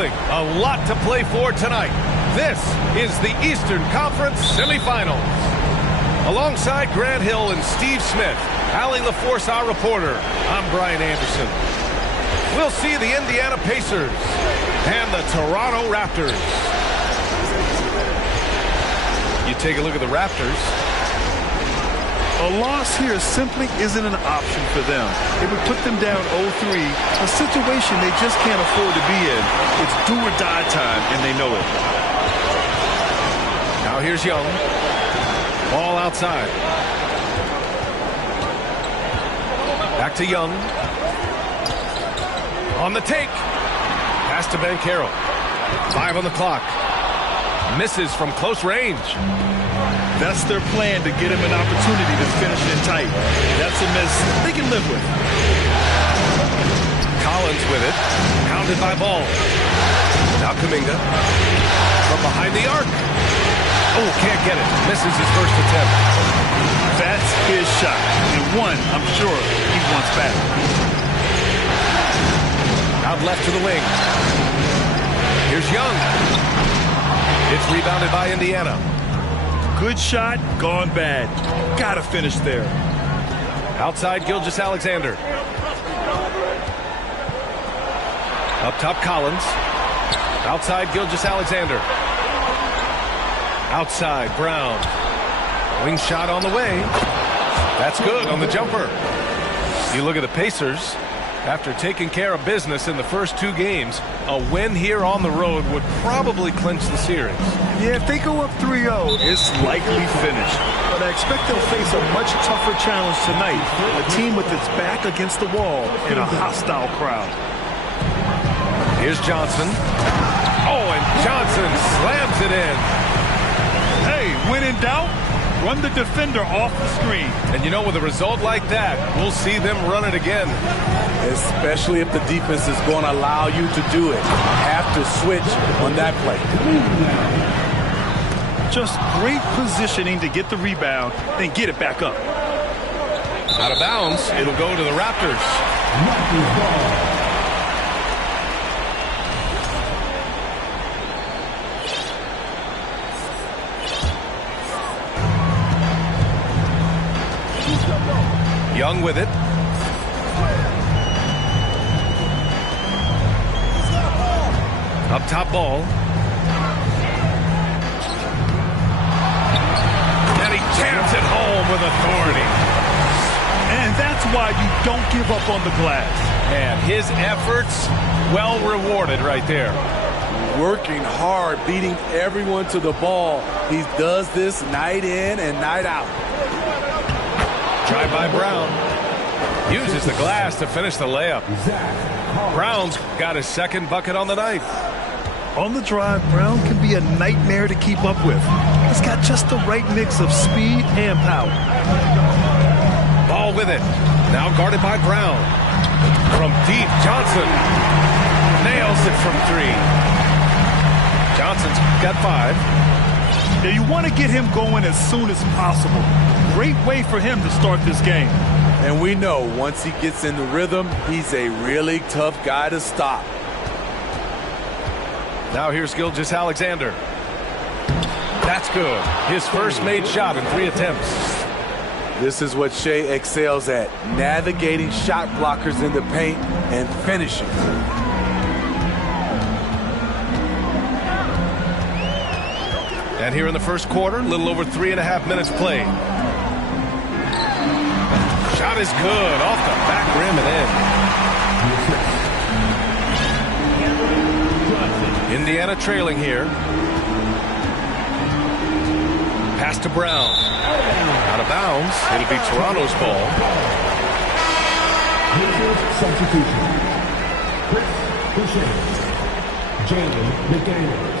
A lot to play for tonight. This is the Eastern Conference Semifinals. Alongside Grant Hill and Steve Smith, Allie LaForce, our reporter, I'm Brian Anderson. We'll see the Indiana Pacers and the Toronto Raptors. You take a look at the Raptors. A loss here simply isn't an option for them. It would put them down 0-3, a situation they just can't afford to be in. It's do or die time, and they know it. Now here's Young. Ball outside. Back to Young. On the take. Pass to Banchero. 5 on the clock. Misses from close range. That's their plan, to get him an opportunity to finish it tight. That's a miss they can live with. Collins with it. Pounded by Ball. Now Kuminga. From behind the arc. Oh, can't get it. Misses his first attempt. That's his shot. And one, I'm sure, he wants back. Out left to the wing. Here's Young. It's rebounded by Indiana. Good shot, gone bad. Gotta finish there. Outside Gilgeous-Alexander. Up top Collins. Outside Gilgeous-Alexander. Outside Brown. Wing shot on the way. That's good on the jumper. You look at the Pacers. After taking care of business in the first 2 games, a win here on the road would probably clinch the series. Yeah, if they go up 3-0, it's likely finished. But I expect they'll face a much tougher challenge tonight. A team with its back against the wall and a hostile crowd. Here's Johnson. Oh, and Johnson slams it in. Hey, when in doubt, run the defender off the screen. And you know, with a result like that, we'll see them run it again. Especially if the defense is going to allow you to do it. Have to switch on that play. Just great positioning to get the rebound, then get it back up. Out of bounds, it'll go to the Raptors. Young with it. Up top Ball. And he jams it home with authority. And that's why you don't give up on the glass. And his efforts well rewarded right there. Working hard, beating everyone to the ball. He does this night in and night out. Drive by Brown. Uses the glass to finish the layup. Brown's got his second bucket on the night. On the drive, Brown can be a nightmare to keep up with. He's got just the right mix of speed and power. Ball with it. Now guarded by Brown. From deep, Johnson nails it from 3. Johnson's got 5. Yeah, you want to get him going as soon as possible. Great way for him to start this game. And we know once he gets in the rhythm, he's a really tough guy to stop. Now here's Gilgeous-Alexander. That's good. His first made shot in 3 attempts. This is what Shea excels at, navigating shot blockers in the paint and finishing. And here in the first quarter, a little over 3.5 minutes played. Shot is good, off the back rim and in. Indiana trailing here. Pass to Brown. Out of bounds. It'll be Toronto's ball. Substitution. Chris Jalen McDaniels.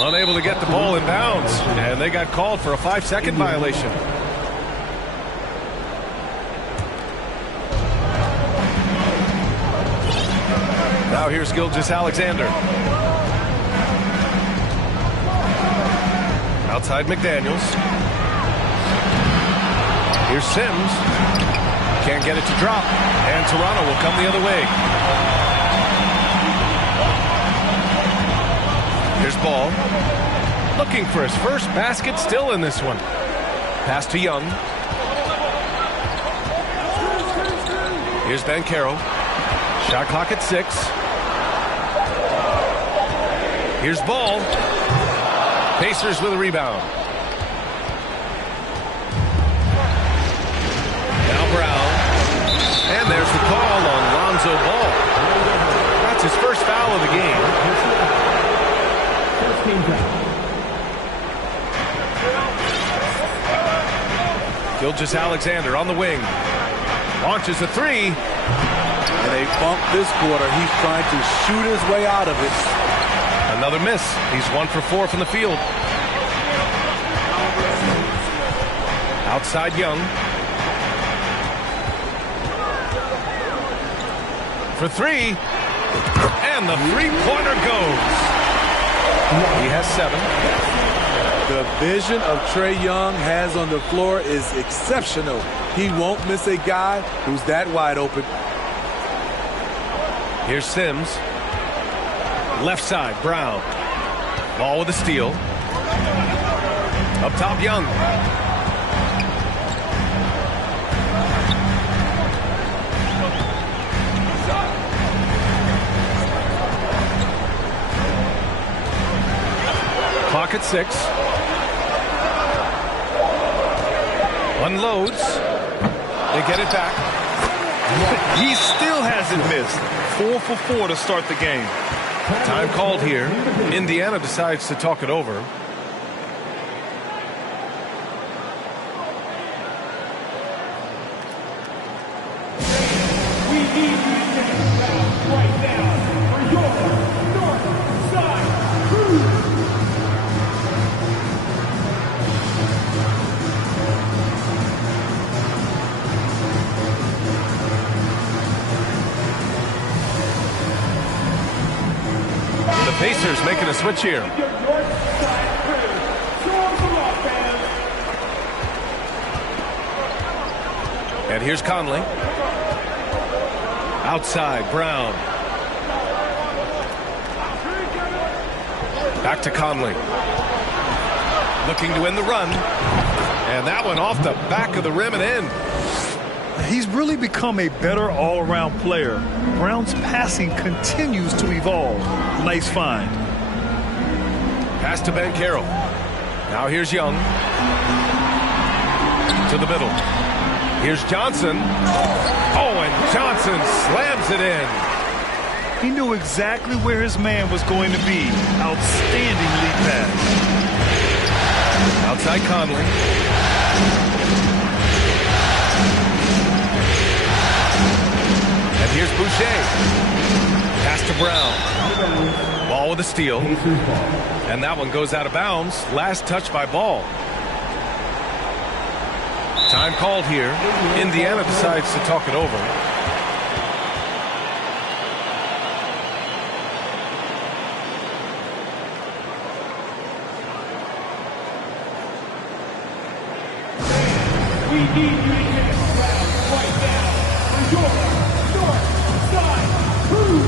Unable to get the ball in bounds. And they got called for a 5-second violation. Now here's Gilgeous-Alexander. Outside McDaniels. Here's Sims. Can't get it to drop. And Toronto will come the other way. Here's Ball. Looking for his first basket, still in this one. Pass to Young. Here's Banchero. Shot clock at 6. Here's Ball. Pacers with a rebound. Now Brown. And there's the call on Lonzo Ball. That's his first foul of the game. First team foul. Gilgeous-Alexander on the wing. Launches a 3. And they bump this quarter. He's trying to shoot his way out of it. Another miss. He's 1 for 4 from the field. Outside Young. For 3. And the three-pointer goes. He has 7. The vision of Trae Young has on the floor is exceptional. He won't miss a guy who's that wide open. Here's Sims. Left side, Brown. Ball with a steal. Up top, Young. Clock at 6. Unloads. They get it back. He still hasn't missed. 4 for 4 to start the game. Time called here. Indiana decides to talk it over. We need you to take the foul right now for your North Side Crew. The Pacers making a switch here. Your North Side Crew. Show 'em some love, fans. And here's Conley. Outside, Brown. Back to Conley. Looking to win the run. And that one off the back of the rim and in. He's really become a better all-around player. Brown's passing continues to evolve. Nice find. Pass to Banchero. Now here's Young. To the middle. Here's Johnson. Oh, and Johnson slams it in. He knew exactly where his man was going to be. Outstanding lead pass. Outside Conley. And here's Boucher. Pass to Brown. Ball with a steal. And that one goes out of bounds. Last touch by Ball. Time called here. Indiana decides to talk it over. We need you to take the foul right now for your North Side Crew.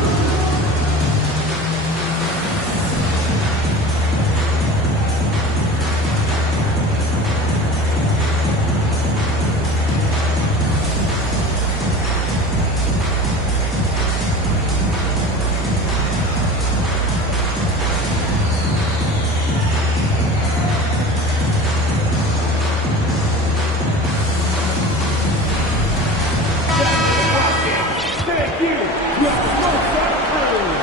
Thank you, your North Side Crew.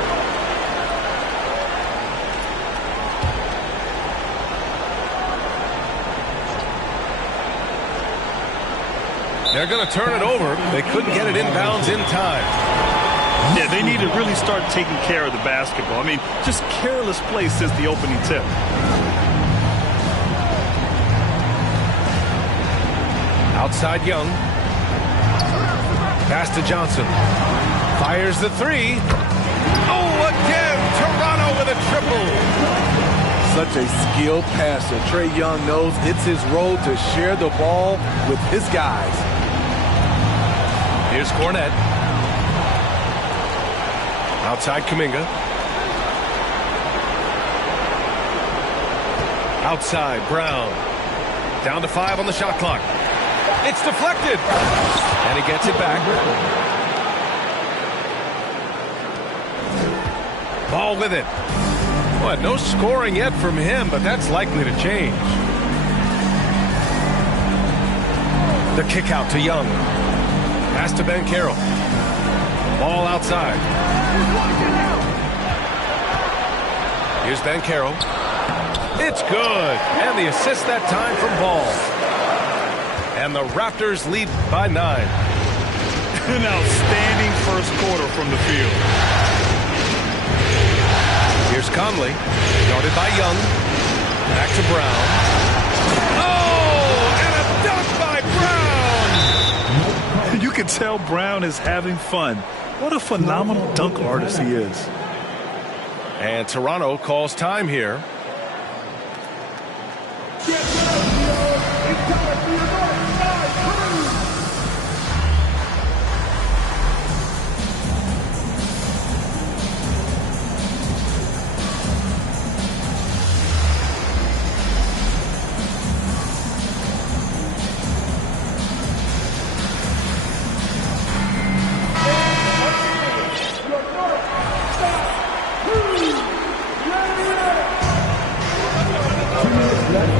They're going to turn it over. They couldn't get it inbounds in time. Yeah, they need to really start taking care of the basketball. I mean, just careless play since the opening tip. Outside Young. Pass to Johnson. Fires the 3. Oh, again! Toronto with a triple. such a skilled passer. Trae Young knows it's his role to share the ball with his guys. Here's Cornette. Outside Kuminga. Outside Brown. Down to 5 on the shot clock. It's deflected. And he gets it back. Ball with it. Boy, no scoring yet from him, but that's likely to change. The kick out to Young. Pass to Ben Carroll. Ball outside. Here's Ben Carroll. It's good. And the assist that time from Ball. And the Raptors lead by 9. An outstanding first quarter from the field. Here's Conley. Guarded by Young. Back to Brown. Oh! And a dunk by Brown! You can tell Brown is having fun. What a phenomenal dunk artist he is. And Toronto calls time here.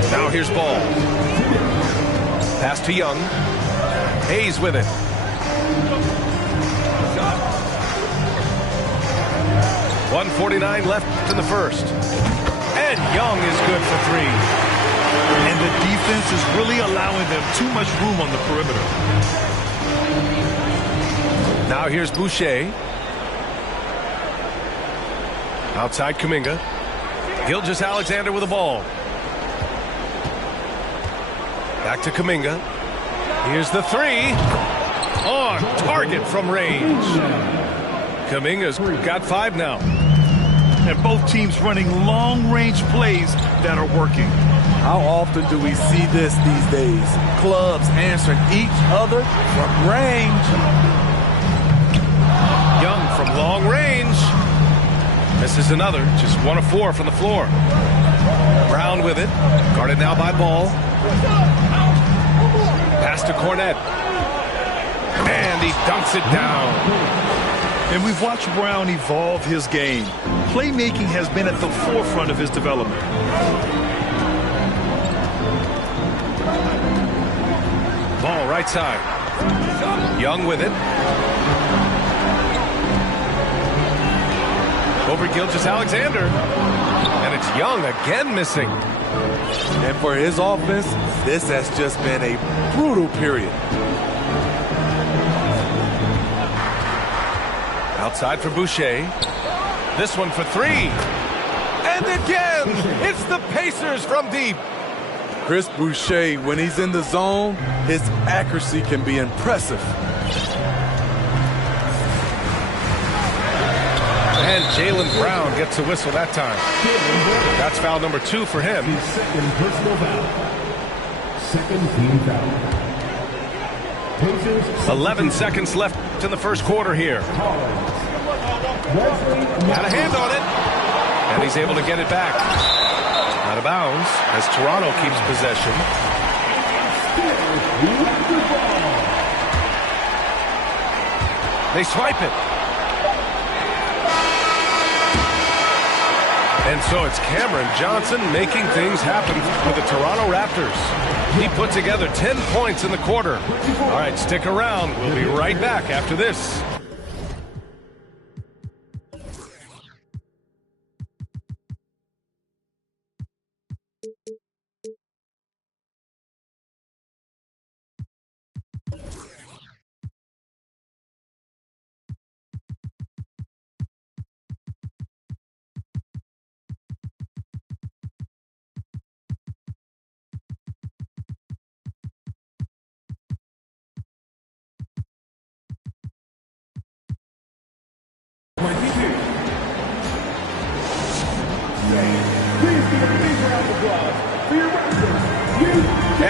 Now here's Ball. Pass to Young. Hayes with it. .149 left in the first. And Young is good for 3. And the defense is really allowing them too much room on the perimeter. Now here's Boucher. Outside Kuminga. Gilgeous-Alexander with the ball. Back to Kuminga. Here's the 3. On target from range. Kuminga's got 5 now. And both teams running long-range plays that are working. How often do we see this these days? Clubs answering each other from range. Young from long range. This is another. Just 1 of 4 from the floor. Brown with it. Guarded now by Ball. Pass to Cornette. And he dunks it down. And we've watched Brown evolve his game. Playmaking has been at the forefront of his development. Ball right side. Young with it. Over Gilgeous-Alexander. And it's Young again missing. And for his offense, this has just been a brutal period. Outside for Boucher. This one for 3. And again, it's the Pacers from deep. Chris Boucher, when he's in the zone, his accuracy can be impressive. And Jaylen Brown gets a whistle that time. That's foul number 2 for him. His second personal foul. Second team foul. Pacers. 11 seconds left in the first quarter here. Had a hand on it. And he's able to get it back. Out of bounds as Toronto keeps possession. They swipe it. And so it's Cameron Johnson making things happen for the Toronto Raptors. He put together 10 points in the quarter. All right, stick around. We'll be right back after this.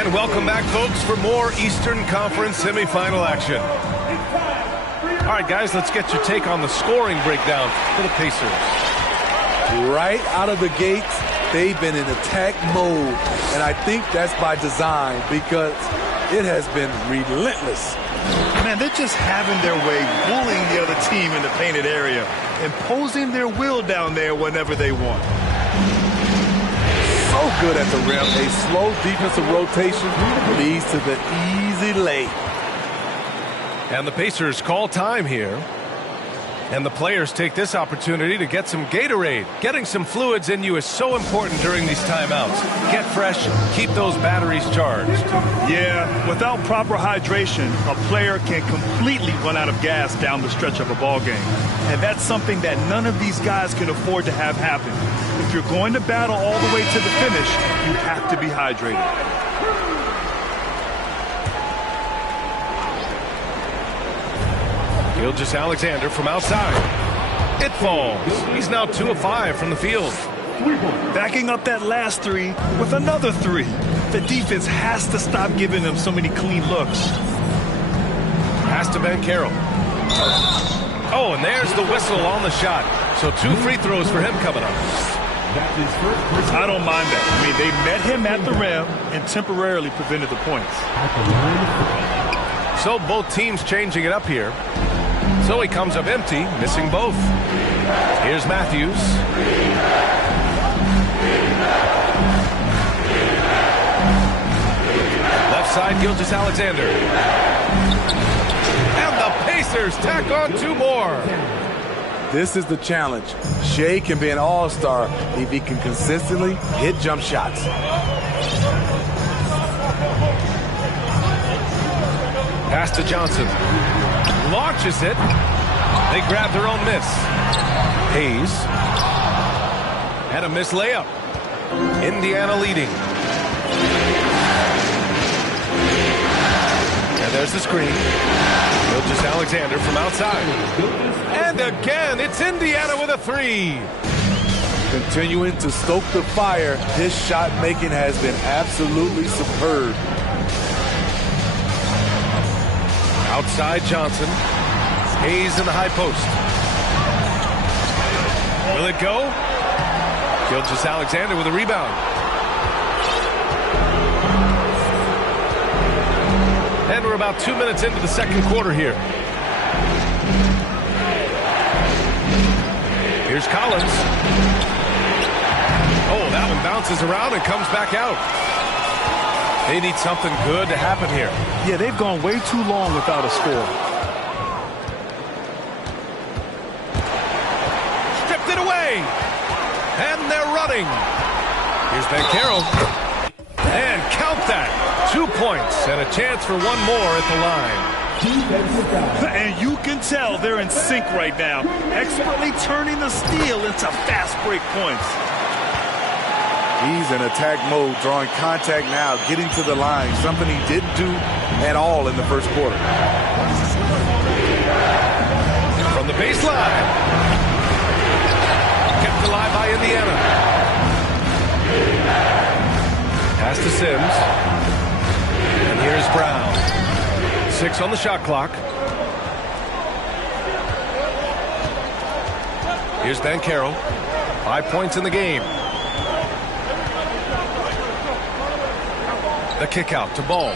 And welcome back, folks, for more Eastern Conference semifinal action. All right, guys, let's get your take on the scoring breakdown for the Pacers. Right out of the gates, they've been in attack mode, and I think that's by design because it has been relentless. Man, they're just having their way, bullying the other team in the painted area, imposing their will down there whenever they want. So good at the rim. A slow defensive rotation leads to the easy lay. And the Pacers call time here. And the players take this opportunity to get some Gatorade. Getting some fluids in you is so important during these timeouts. Get fresh, keep those batteries charged. Yeah, without proper hydration, a player can completely run out of gas down the stretch of a ball game. And that's something that none of these guys can afford to have happen. If you're going to battle all the way to the finish, you have to be hydrated. Gilgeous-Alexander from outside. It falls. He's now 2 of 5 from the field. Backing up that last three with another three. The defense has to stop giving them so many clean looks. Pass to Ben Carroll. Oh, and there's the whistle on the shot. So 2 free throws for him coming up. I don't mind that. I mean, they met him at the rim and temporarily prevented the points. So both teams changing it up here. So he comes up empty, missing both. Here's Matthews. Left side, Gilgeous-Alexander. And the Pacers tack on 2 more. This is the challenge. Shea can be an all-star if he can consistently hit jump shots. Pass to Johnson. Launches it. They grab their own miss. Hayes. And a missed layup. Indiana leading. And there's the screen. Gilgeous-Alexander from outside. And again, it's Indiana with a 3. Continuing to stoke the fire, his shot making has been absolutely superb. Outside Johnson. Hayes in the high post. Will it go? Gilgeous-Alexander with a rebound. And we're about 2 minutes into the second quarter here. Here's Collins. Oh, that one bounces around and comes back out. They need something good to happen here. Yeah, they've gone way too long without a score. Stripped it away. And they're running. Here's Ben Carroll. And count that. 2 points and a chance for one more at the line. And you can tell they're in sync right now, expertly turning the steal into fast break points. He's in attack mode, drawing contact now, getting to the line, something he didn't do at all in the first quarter. From the baseline. Kept alive by Indiana. Pass to Sims. And here's Brown. 6 on the shot clock. Here's Ben Carroll. 5 points in the game. The kick out to Ball.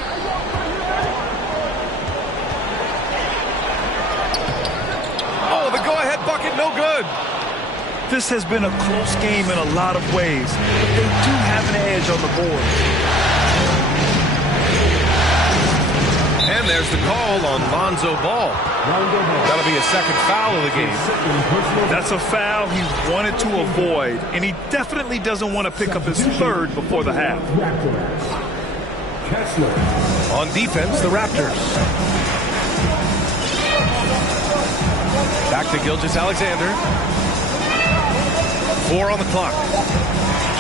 Oh, the go-ahead bucket, no good. This has been a close game in a lot of ways, but they do have an edge on the board. And there's the call on Lonzo Ball. That'll be a second foul of the game. That's a foul he wanted to avoid, and he definitely doesn't want to pick up his third before the half. On defense, the Raptors. Back to Gilgeous-Alexander. 4 on the clock.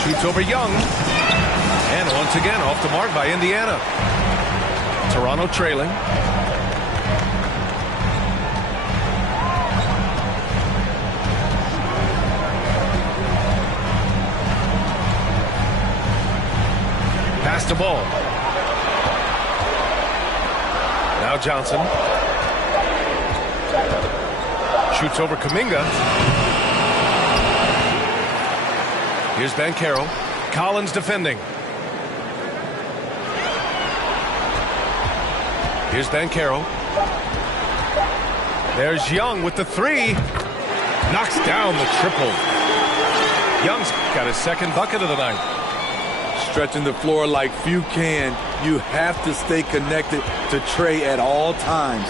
Shoots over Young. And once again, off the mark by Indiana. Toronto trailing. Pass to Ball. Johnson. Shoots over Kuminga. Here's Banchero. Collins defending. Here's Banchero. There's Young with the three. Knocks down the triple. Young's got his second bucket of the night. Stretching the floor like few can. You have to stay connected to Trey at all times.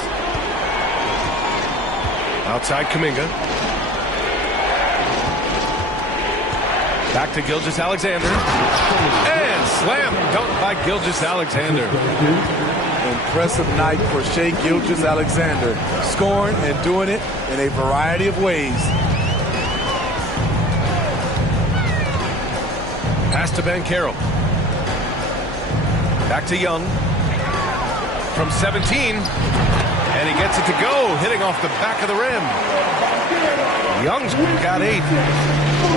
Outside Kuminga. Back to Gilgeous-Alexander. And slam dunk by Gilgeous-Alexander. Impressive night for Shai Gilgeous-Alexander. Scoring and doing it in a variety of ways. Pass to Banchero. Back to Young. From 17. And he gets it to go, hitting off the back of the rim. Young's got 8.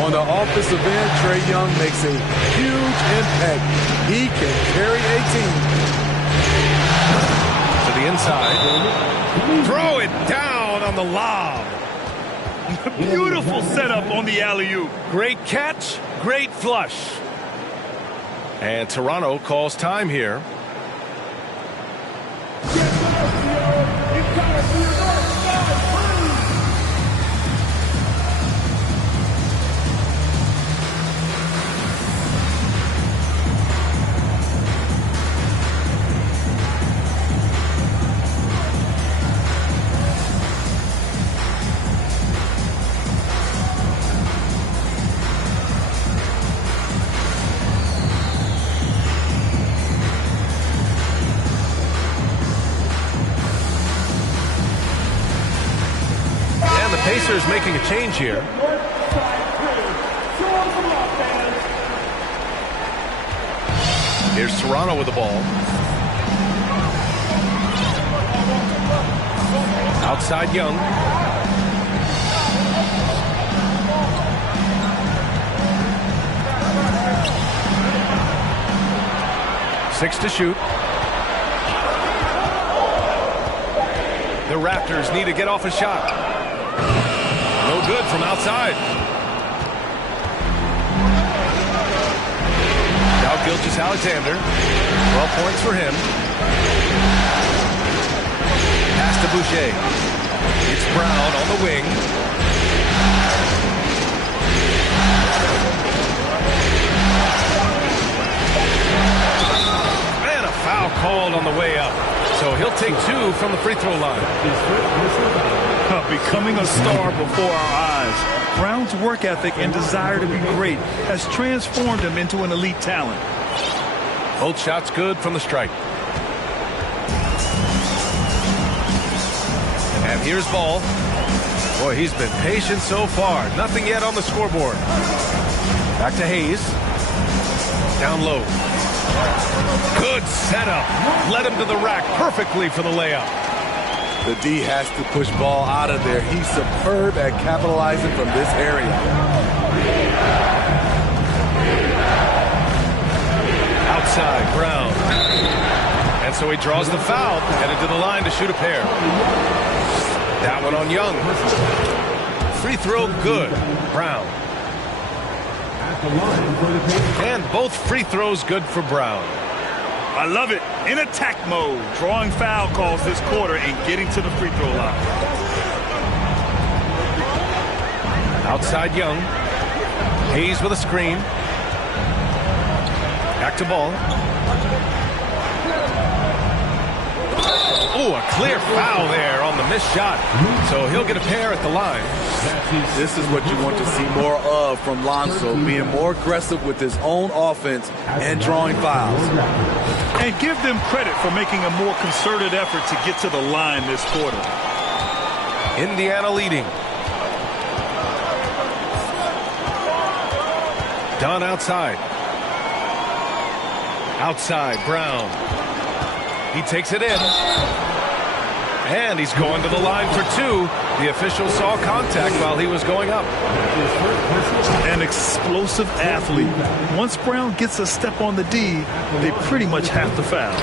On the offensive end, Trae Young makes a huge impact. He can carry a team. To the inside. Throw it down on the lob. Beautiful setup on the alley-oop. Great catch, great flush. And Toronto calls time here. Pacers making a change here. Here's Toronto with the ball. Outside Young. Six to shoot. The Raptors need to get off a shot. No good from outside. Now Gilgeous-Alexander. 12 points for him. Pass to Boucher. It's Brown on the wing. And a foul called on the way up. So he'll take 2 from the free throw line. Becoming a star before our eyes. Brown's work ethic and desire to be great has transformed him into an elite talent. Both shots good from the stripe. And here's Ball. Boy, he's been patient so far. Nothing yet on the scoreboard. Back to Hayes. Down low. Good setup. Led him to the rack perfectly for the layup. The D has to push Ball out of there. He's superb at capitalizing from this area. Outside, Brown. And so he draws the foul, headed to the line to shoot a pair. That one on Young. Free throw good. Brown. And both free throws good for Brown. I love it. In attack mode, drawing foul calls this quarter and getting to the free throw line. Outside Young. Hayes with a screen. Back to Ball. Oh, a clear foul there on the missed shot. So he'll get a pair at the line. This is what you want to see more of from Lonzo, being more aggressive with his own offense and drawing fouls. And give them credit for making a more concerted effort to get to the line this quarter. Indiana leading. Dunn outside. Outside, Brown. He takes it in. And he's going to the line for 2. The official saw contact while he was going up. An explosive athlete. Once Brown gets a step on the D, they pretty much have to foul.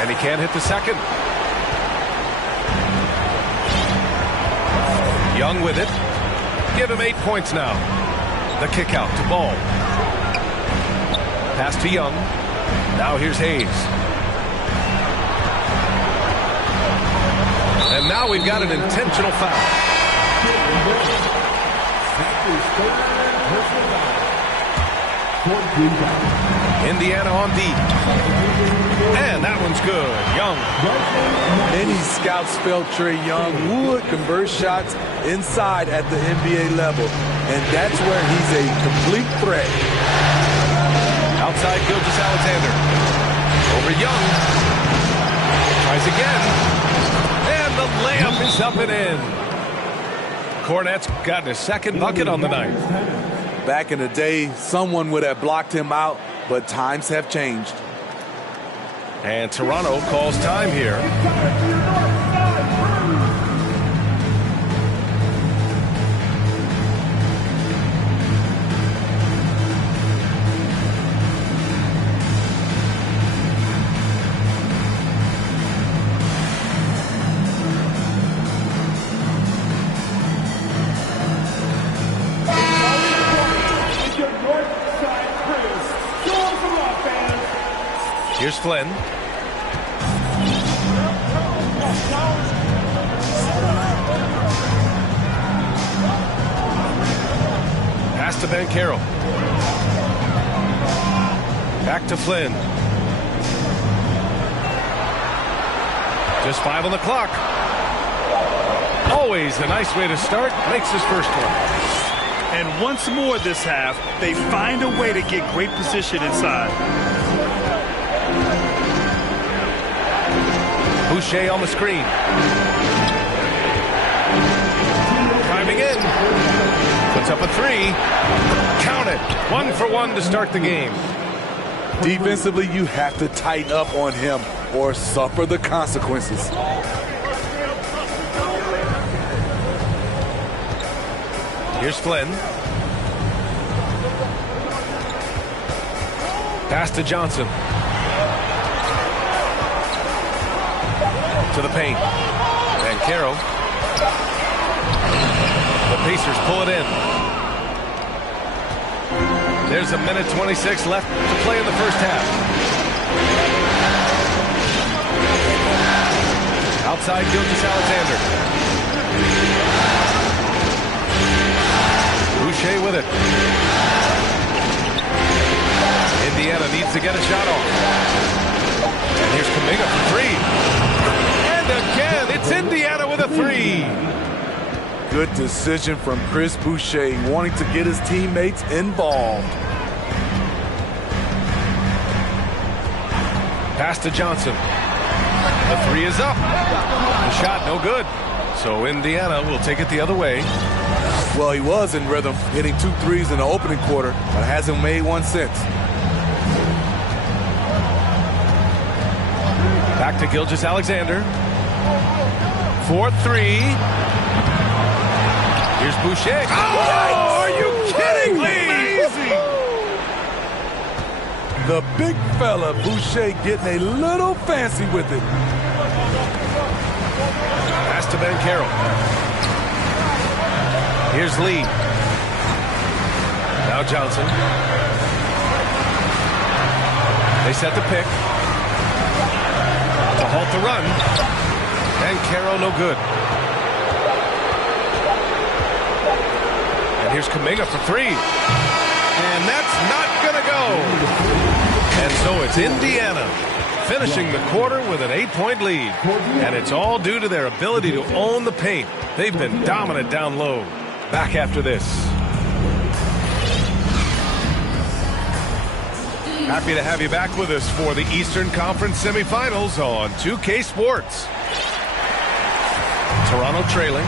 And he can't hit the second. Young with it. Give him 8 points now. The kick out to Ball. Pass to Young. Now here's Hayes. And now we've got an intentional foul. Indiana on deep. And that one's good. Young. Many scouts felt Trae Young would convert shots inside at the NBA level. And that's where he's a complete threat. Outside Gilgeous-Alexander. Over Young. Tries again. And the layup is up and in. Cornette's gotten his second bucket on the night. Back in the day, someone would have blocked him out, but times have changed. And Toronto calls time here. Here's Flynn. Pass to Banchero. Back to Flynn. Just 5 on the clock. Always a nice way to start. Makes his first one. And once more this half, they find a way to get great position inside. Boucher on the screen. Driving in. Puts up a 3. Count it. 1 for 1 to start the game. Defensively, you have to tighten up on him or suffer the consequences. Here's Flynn. Pass to Johnson. To the paint. Banchero. The Pacers pull it in. There's a minute 26 left to play in the first half. Outside Gilgeous-Alexander. Boucher with it. Indiana needs to get a shot off. And here's Kuminga for 3. Again, it's Indiana with a 3. Good decision from Chris Boucher, wanting to get his teammates involved. Pass to Johnson. The 3 is up. The shot no good. So Indiana will take it the other way. Well, he was in rhythm, hitting 2 threes in the opening quarter, but hasn't made one since. Back to Gilgeous-Alexander. 4-3. Here's Boucher. Oh, are you kidding me? Amazing! The big fella, Boucher, getting a little fancy with it. Pass to Banchero. Here's Lee. Now Johnson. They set the pick. To halt the run. Banchero no good. And here's Kuminga for 3. And that's not going to go. And so it's Indiana finishing the quarter with an 8-point lead. And it's all due to their ability to own the paint. They've been dominant down low. Back after this. Happy to have you back with us for the Eastern Conference semifinals on 2K Sports. Toronto trailing.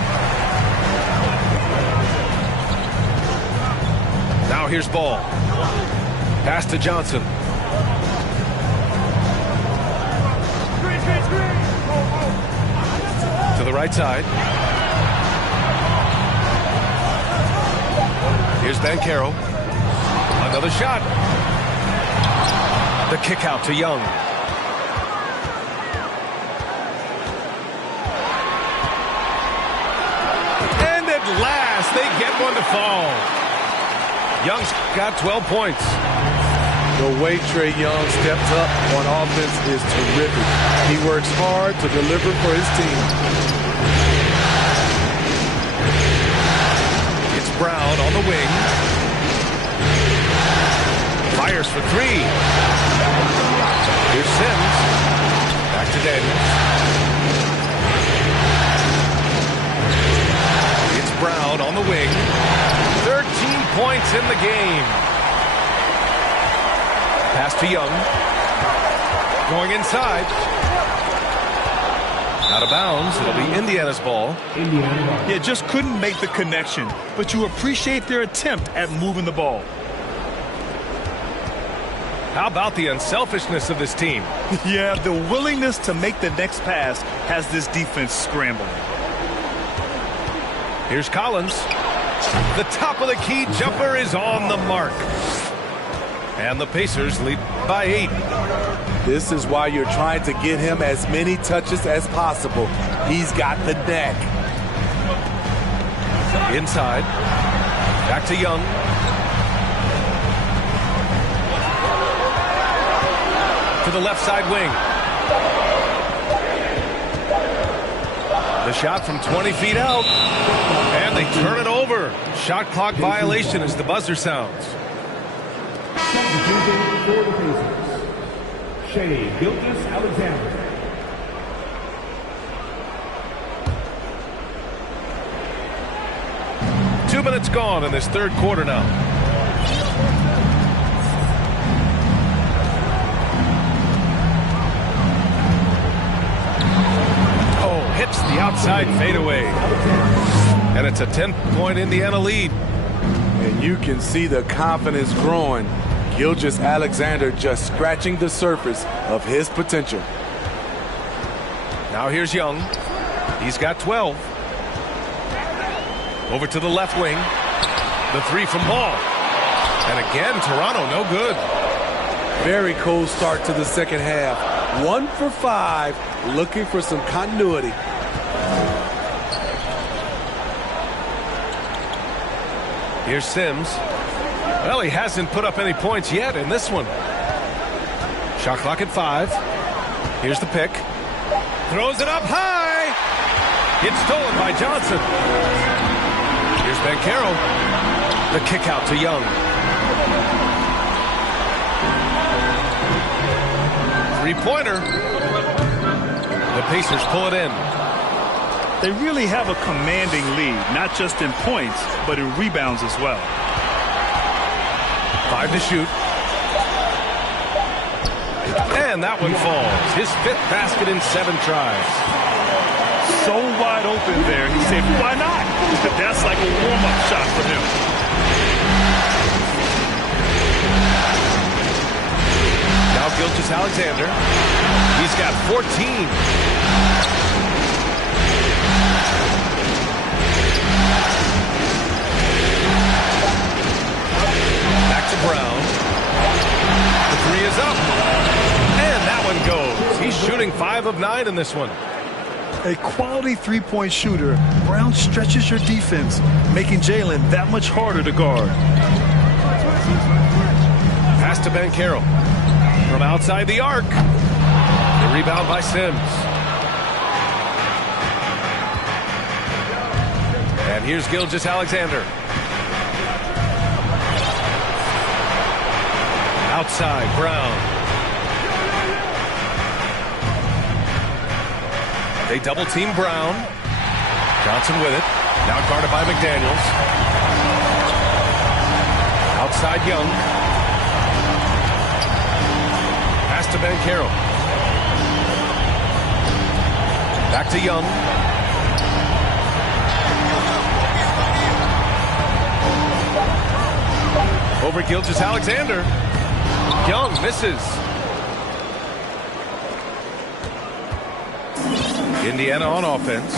Now here's Ball. Pass to Johnson. To the right side. Here's Banchero. Another shot. The kick out to Young. And it they get one to fall. Young's got 12 points. The way Trae Young steps up on offense is terrific. He works hard to deliver for his team. It's Brown on the wing. Fires for three. Here's Sims. Back to Daniels. It's Brown on the wing. 13 points in the game. Pass to Young. Going inside. Out of bounds. It'll be Indiana's ball. Yeah, just couldn't make the connection, but you appreciate their attempt at moving the ball. How about the unselfishness of this team? Yeah, the willingness to make the next pass has this defense scrambling. Here's Collins. The top of the key jumper is on the mark. And the Pacers lead by 8. This is why you're trying to get him as many touches as possible. He's got the knack. Inside. Back to Young. To the left side wing. The shot from 20 feet out. And they turn it over. Shot clock violation as the buzzer sounds. Substitution for the Pacers. Shea Gilgeous-Alexander. Two minutes gone in this third quarter now. Oh, hits the outside fadeaway. And it's a 10-point Indiana lead. And you can see the confidence growing. Gilgeous-Alexander just scratching the surface of his potential. Now here's Young. He's got 12. Over to the left wing. The three from Ball. And again, Toronto no good. Very cold start to the second half. 1 for 5, looking for some continuity. Here's Sims. Well, he hasn't put up any points yet in this one. Shot clock at 5. Here's the pick. Throws it up high. It's stolen by Johnson. Here's Banchero. The kick out to Young. Three-pointer. The Pacers pull it in. They really have a commanding lead, not just in points, but in rebounds as well. 5 to shoot. And that one falls. His 5th basket in 7 tries. So wide open there. He said, why not? That's like a warm-up shot for him. Now Gilgeous-Alexander. He's got 14. Brown. The three is up. And that one goes. He's shooting 5 of 9 in this one. A quality three-point shooter, Brown stretches your defense, making Jalen that much harder to guard. Pass to Banchero. From outside the arc. The rebound by Sims. And here's Gilgeous-Alexander. Outside, Brown. They double-team Brown. Johnson with it. Now guarded by McDaniels. Outside, Young. Pass to Banchero. Back to Young. Over Gilgeous-Alexander. Young misses. Indiana on offense.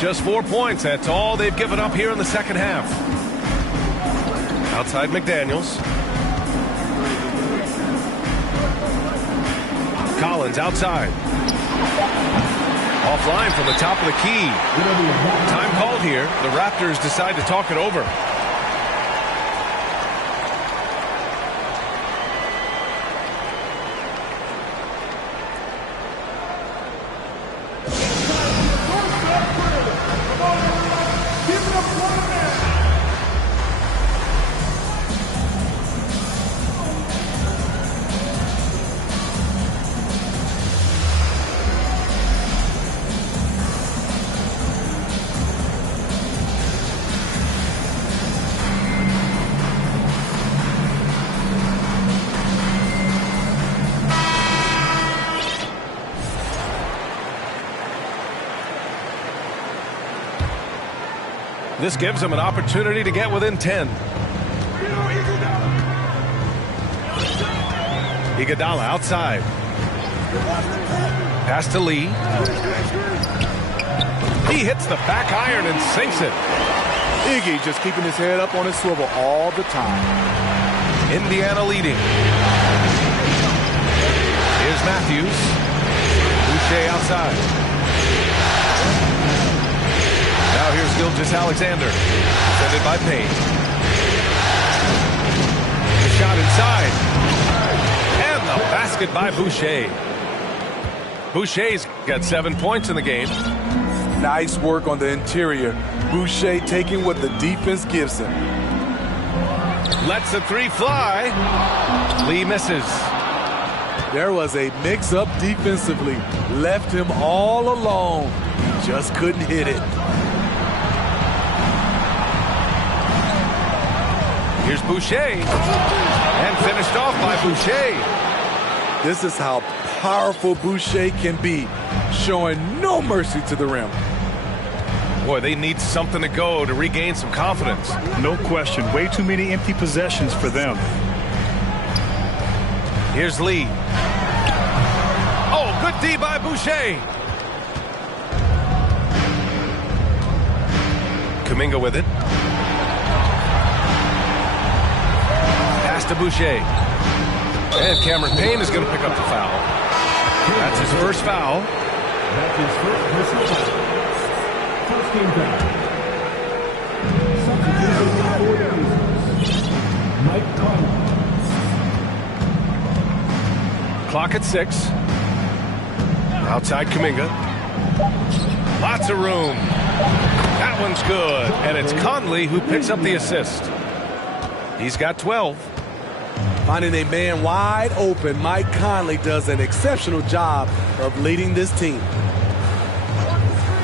Just 4 points. That's all they've given up here in the second half. Outside McDaniels. Collins outside. Offline from the top of the key. Time called here. The Raptors decide to talk it over. This gives them an opportunity to get within 10. Iguodala outside. Pass to Lee. He hits the back iron and sinks it. Iggy just keeping his head up on his swivel all the time. Indiana leading. Here's Matthews. Boucher outside. Now here's Gilgeous-Alexander. Defended by Payne. The shot inside. And the basket by Boucher. Boucher's got 7 points in the game. Nice work on the interior. Boucher taking what the defense gives him. Lets the three fly. Lee misses. There was a mix-up defensively. Left him all alone. He just couldn't hit it. Here's Boucher. And finished off by Boucher. This is how powerful Boucher can be, showing no mercy to the rim. Boy, they need something to go to regain some confidence. No question. Way too many empty possessions for them. Here's Lee. Oh, good D by Boucher. Kuminga with it. Pass to Boucher. And Cameron Payne is going to pick up the foul. That's his first foul. That's his first personal foul. First team foul. Substitution for the Pacers. Mike Conley. Clock at 6. Outside Kuminga. Lots of room. That one's good. And it's Conley who picks up the assist. He's got 12. Finding a man wide open, Mike Conley does an exceptional job of leading this team.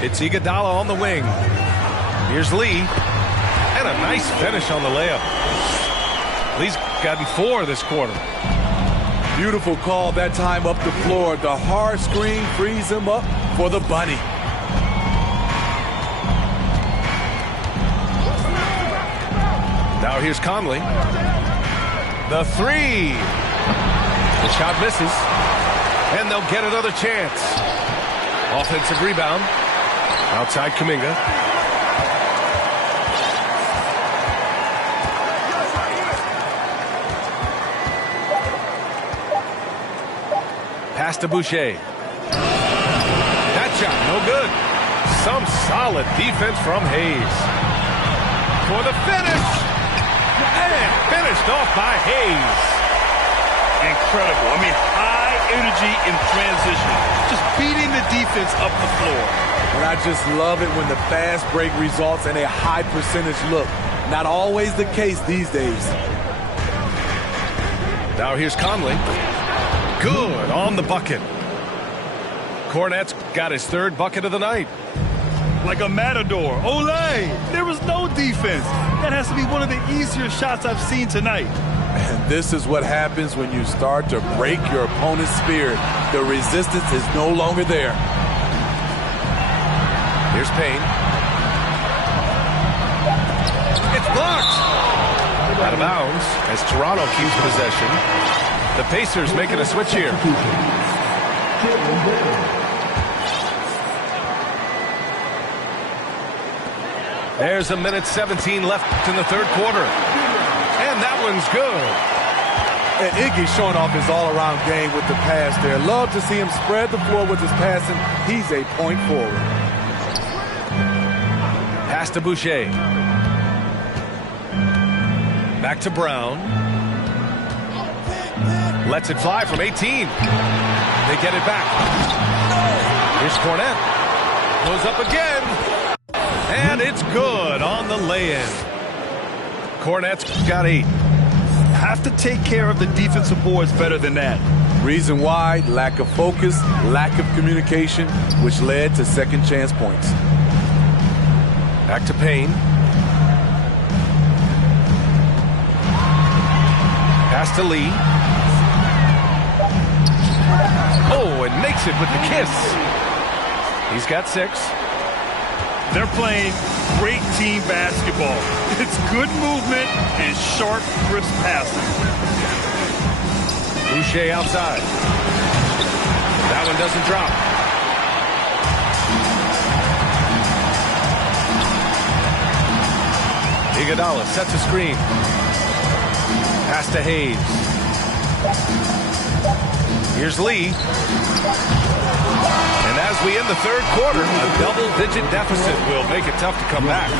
It's Iguodala on the wing. Here's Lee. And a nice finish on the layup. Lee's gotten 4 this quarter. Beautiful call that time up the floor. The hard screen frees him up for the bunny. Now here's Conley. The three. The shot misses. And they'll get another chance. Offensive rebound. Outside Kuminga. Pass to Boucher. That shot, no good. Some solid defense from Hayes. For the finish. And finished off by Hayes. Incredible. I mean, high energy in transition. Just beating the defense up the floor. And I just love it when the fast break results in a high percentage look. Not always the case these days. Now here's Conley. Good on the bucket. Cornette's got his 3rd bucket of the night. Like a matador. Olay! There was no defense. That has to be one of the easier shots I've seen tonight. And this is what happens when you start to break your opponent's spirit. The resistance is no longer there. Here's Payne. It's blocked. Out of bounds as Toronto keeps possession. The Pacers making a switch here. There's a minute 17 left in the 3rd quarter. And that one's good. And Iggy's showing off his all-around game with the pass there. Love to see him spread the floor with his passing. He's a point forward. Pass to Boucher. Back to Brown. Lets it fly from 18. They get it back. Here's Cornette. Goes up again. And it's good on the lay-in. Cornette's got 8. Have to take care of the defensive boards better than that. Reason why, lack of focus, lack of communication, which led to second chance points. Back to Payne. Pass to Lee. Oh, and makes it with the kiss. He's got 6. They're playing great team basketball. It's good movement and sharp, crisp passing. Boucher outside. That one doesn't drop. Iguodala sets a screen. Pass to Hayes. Here's Lee. And as we end the third quarter, a double-digit deficit will make it tough to come back.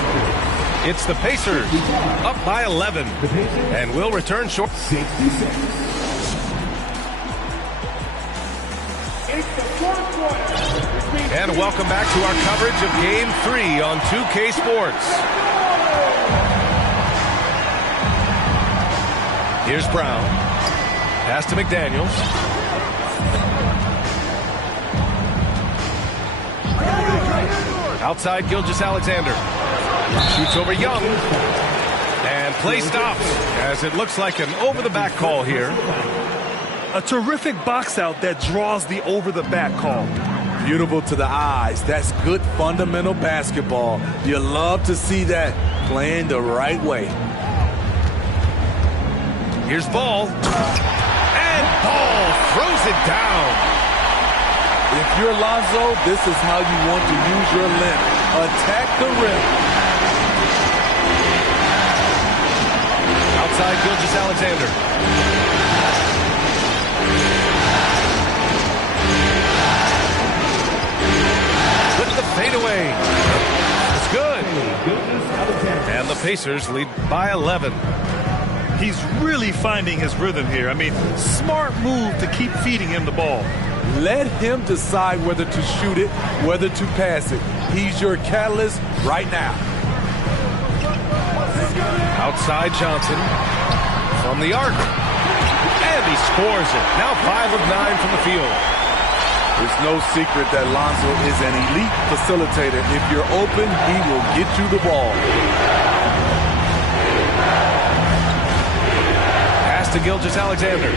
It's the Pacers up by 11, and we'll return short. And welcome back to our coverage of Game 3 on 2K Sports. Here's Brown. Pass to McDaniels. Outside Gilgeous-Alexander. Shoots over Young. And play stops as it looks like an over-the-back call here. A terrific box out that draws the over-the-back call. Beautiful to the eyes. That's good fundamental basketball. You love to see that playing the right way. Here's Ball. And Ball throws it down. If you're Lonzo, this is how you want to use your length. Attack the rim. Outside Gilgeous-Alexander. With the fadeaway. It's good. And the Pacers lead by 11. He's really finding his rhythm here. I mean, smart move to keep feeding him the ball. Let him decide whether to shoot it, whether to pass it. He's your catalyst right now. Outside Johnson from the arc. And he scores it. Now 5 of 9 from the field. There's no secret that Lonzo is an elite facilitator. If you're open, he will get you the ball. Pass to Gilgeous-Alexander.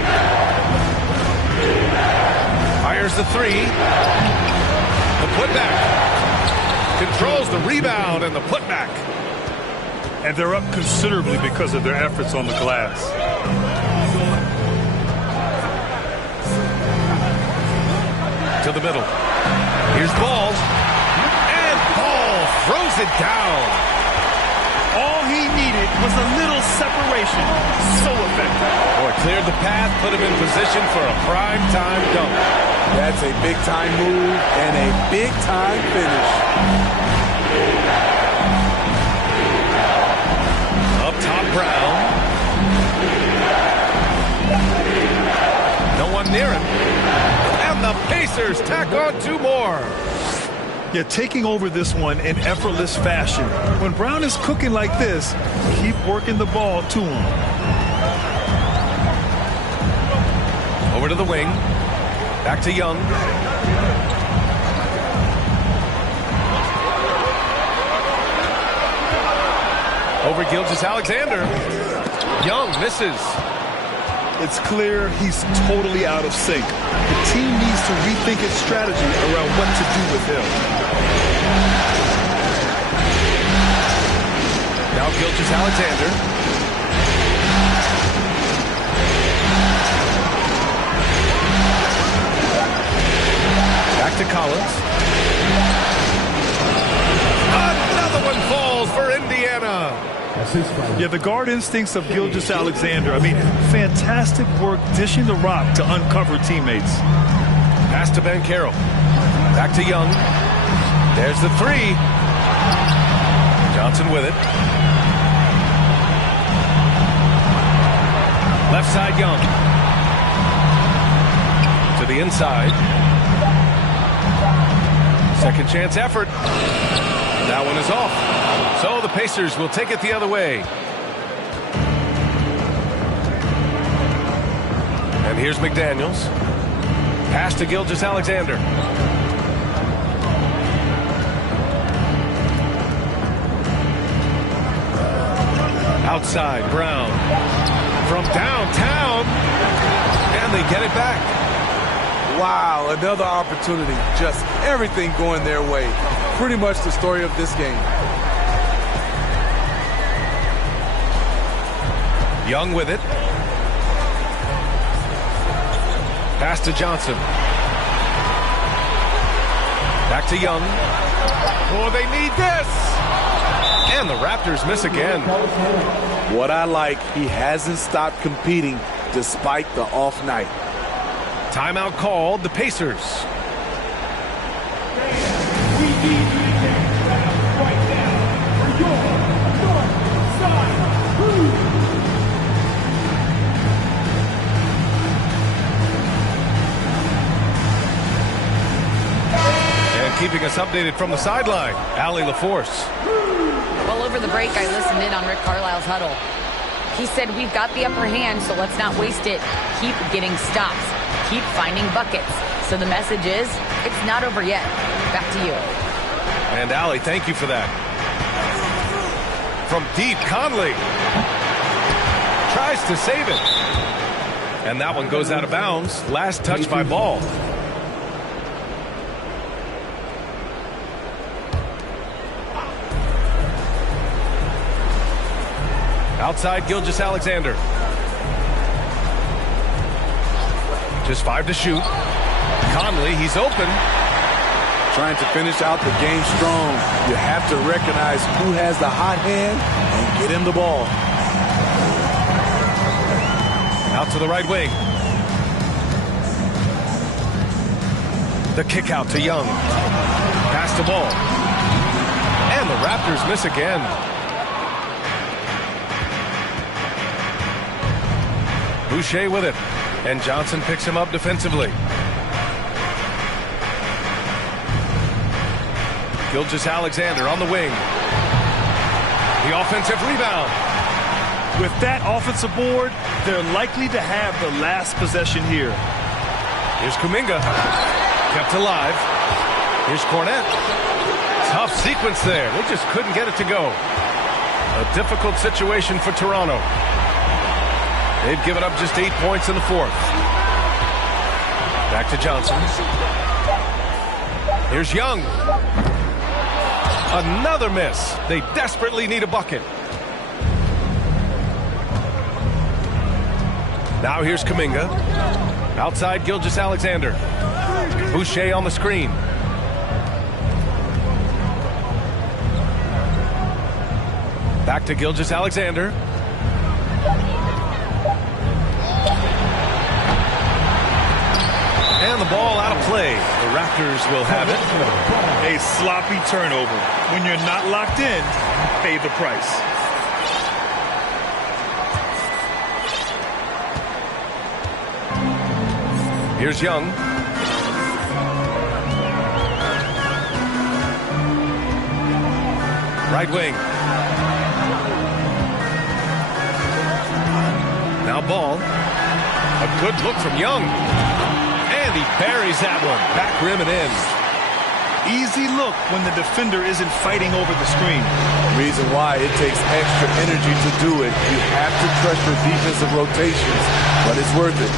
Fires the 3. The putback. Controls the rebound and the putback. And they're up considerably because of their efforts on the glass. To the middle. Here's Ball. And Ball throws it down. All he needed was a little separation. So effective. Boy, cleared the path, put him in position for a prime-time dunk. That's a big-time move and a big-time finish. Up top, Brown. No one near him. And the Pacers tack on 2 more. Yeah, taking over this one in effortless fashion. When Brown is cooking like this, keep working the ball to him. Over to the wing. Back to Young. Over Gilgeous-Alexander. Young misses. It's clear he's totally out of sync. The team needs to rethink its strategy around what to do with him. Now Gilgeous-Alexander. Back to Collins. Another one falls for Indiana. Yeah, the guard instincts of Gilgeous-Alexander. I mean, fantastic work dishing the rock to uncover teammates. Pass to Ben Carroll. Back to Young. There's the three. Johnson with it. Left side, Young. To the inside. Second chance effort. That one is off. So the Pacers will take it the other way. And here's McDaniels. Pass to Gilgeous-Alexander. Outside, Brown. From downtown. And they get it back. Wow, another opportunity. Just everything going their way. Pretty much the story of this game. Young with it. Pass to Johnson. Back to Young. Oh, they need this. And the Raptors miss again. What I like, he hasn't stopped competing despite the off night. Timeout called, the Pacers. We need you to get down right now for your north side crew. And keeping us updated from the sideline, Allie LaForce. Well, over the break, I listened in on Rick Carlisle's huddle. He said, we've got the upper hand, so let's not waste it. Keep getting stops. Keep finding buckets. So the message is, it's not over yet. Back to you. And Allie, thank you for that. From deep, Conley tries to save it. And that one goes out of bounds. Last touch by Ball. Outside, Gilgeous-Alexander. Just 5 to shoot. Conley, he's open. Trying to finish out the game strong. You have to recognize who has the hot hand and get him the ball. Out to the right wing. The kick out to Young. Pass the ball. And the Raptors miss again. Boucher with it. And Johnson picks him up defensively. Gilgeous-Alexander on the wing. The offensive rebound. With that offensive board, they're likely to have the last possession here. Here's Kuminga. Kept alive. Here's Cornette. Tough sequence there. They just couldn't get it to go. A difficult situation for Toronto. They've given up just 8 points in the fourth. Back to Johnson. Here's Young. Another miss. They desperately need a bucket. Now here's Kuminga. Outside, Gilgeous-Alexander. Boucher on the screen. Back to Gilgeous-Alexander. And the ball out of play. The Raptors will have it. A sloppy turnover. When you're not locked in, pay the price. Here's Young. Right wing. Now Ball. A good look from Young. And he buries that one. Back rim and in. Easy look when the defender isn't fighting over the screen. Reason why it takes extra energy to do it. You have to trust your defensive rotations, but it's worth it.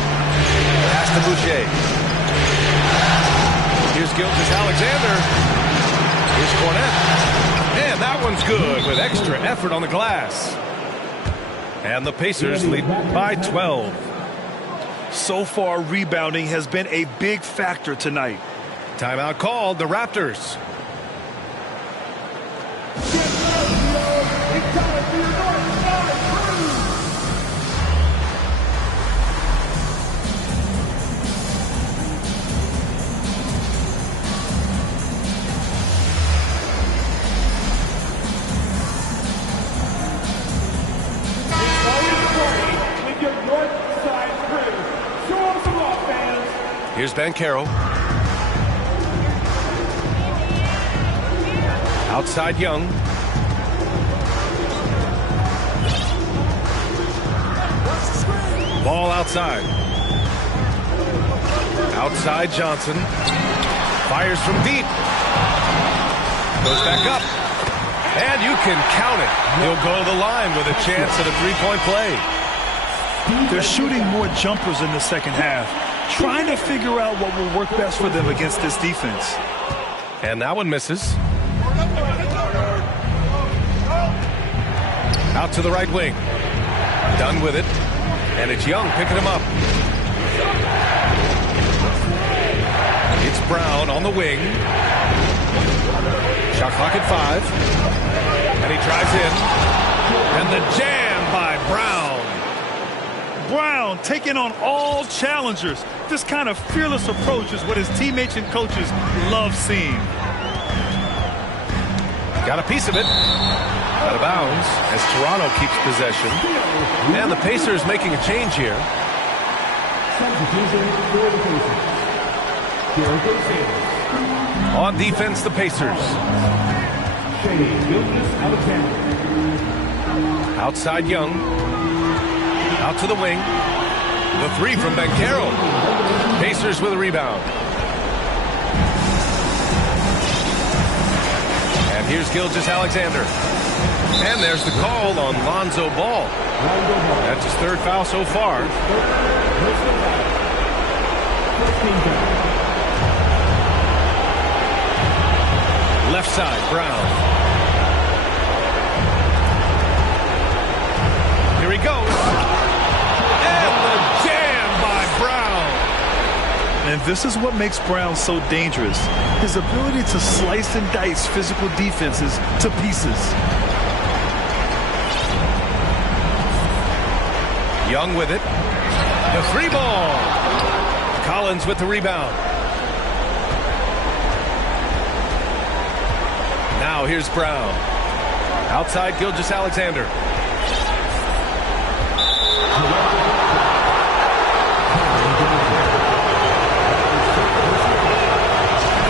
Pass to Boucher. Here's Gilgeous-Alexander. Here's Cornette. And that one's good with extra effort on the glass. And the Pacers lead by 12. So far, rebounding has been a big factor tonight. Timeout called, the Raptors. It's time for your North Side Crew. It's always party with your North Side Crew. Show them some love, fans. Here's Banchero. Outside Young. Ball outside. Outside Johnson. Fires from deep. Goes back up. And you can count it. He'll go to the line with a chance at a three-point play. They're shooting more jumpers in the second half, trying to figure out what will work best for them against this defense. And that one misses. Out to the right wing. Done with it. And it's Young picking him up. It's Brown on the wing. Shot clock at 5. And he drives in. And the jam by Brown. Brown taking on all challengers. This kind of fearless approach is what his teammates and coaches love seeing. Got a piece of it. Out of bounds as Toronto keeps possession. And the Pacers making a change here. On defense, the Pacers. Outside Young. Out to the wing. The three from Banchero. Pacers with a rebound. And here's Gilgeous-Alexander. And there's the call on Lonzo Ball. That's his third foul so far. Left side, Brown. Here he goes. And the jam by Brown. And this is what makes Brown so dangerous. His ability to slice and dice physical defenses to pieces. Young with it. The three ball. Collins with the rebound. Now here's Brown. Outside Gilgeous-Alexander.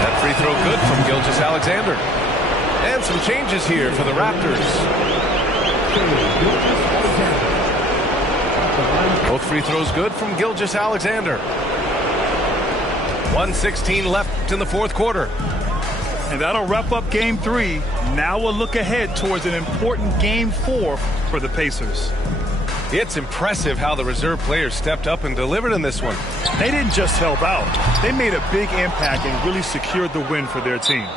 That free throw good from Gilgeous-Alexander. And some changes here for the Raptors. Both free throws good from Gilgeous-Alexander. 1:16 left in the fourth quarter. And that'll wrap up Game 3. Now we'll look ahead towards an important Game 4 for the Pacers. It's impressive how the reserve players stepped up and delivered in this one. They didn't just help out. They made a big impact and really secured the win for their team.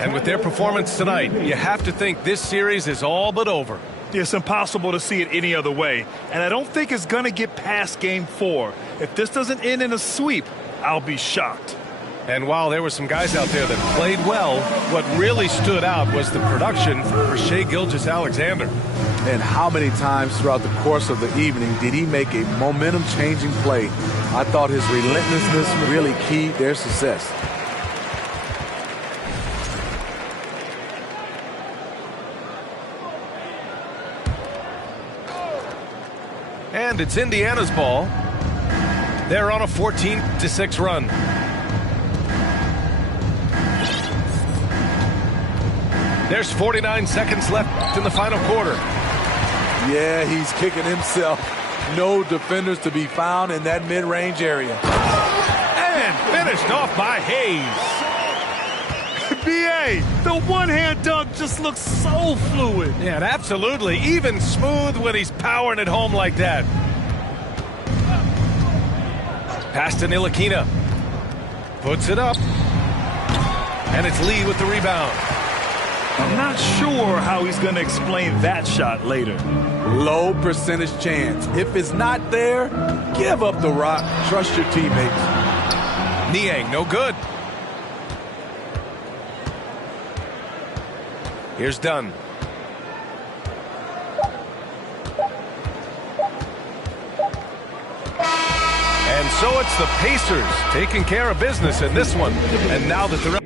And with their performance tonight, you have to think this series is all but over. It's impossible to see it any other way, and I don't think it's going to get past Game 4. If this doesn't end in a sweep, I'll be shocked. And while there were some guys out there that played well, what really stood out was the production for Shai Gilgeous-Alexander. And how many times throughout the course of the evening did he make a momentum-changing play? I thought his relentlessness really keyed their success. And it's Indiana's ball. They're on a 14-6 run. There's 49 seconds left in the final quarter. Yeah, he's kicking himself. No defenders to be found in that mid-range area. And finished off by Hayes. B.A., the one-hand dunk just looks so fluid. Yeah, absolutely. Even smooth when he's powering it home like that. Pass to Ntilikina. Puts it up. And it's Lee with the rebound. I'm not sure how he's going to explain that shot later. Low percentage chance. If it's not there, give up the rock. Trust your teammates. Niang, no good. Here's Dunn. And so it's the Pacers taking care of business in this one. And now that the